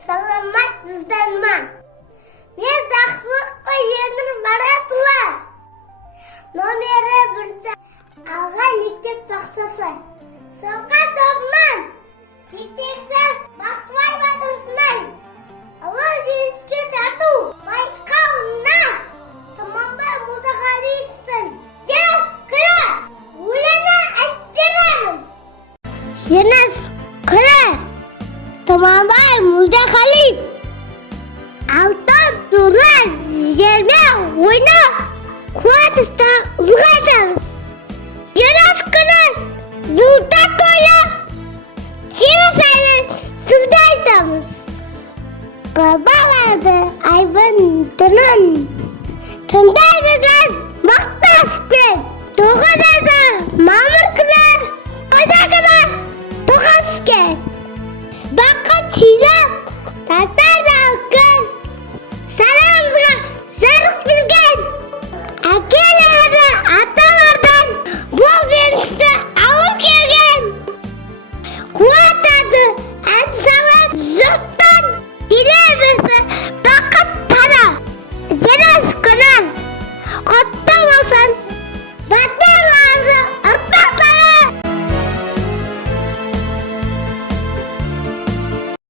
Саламатсыздар ма? Мен жақсылыққа енір Маратұлы. Номері 1 алға мектеп бақсасы. Соңға тобынан жетекші Бақтыбай Батырсынай. Ұлы жеңіске тарту байқауына Тұманбай Молдағалиевтің жас күрі өлеңі айтырамын. Жеңіс күрі Тұманбай Молдағалиев алтын турлар жерме ойнап қуатысты ұлғайтамыз. Жеңіс күні жылда тойлап жеңіс әнін сыздайтамыз. Бабаларды айбын түнін тыңдаймыз мақтаспен. 9 мамыр күні қойда күні тоқаш кез.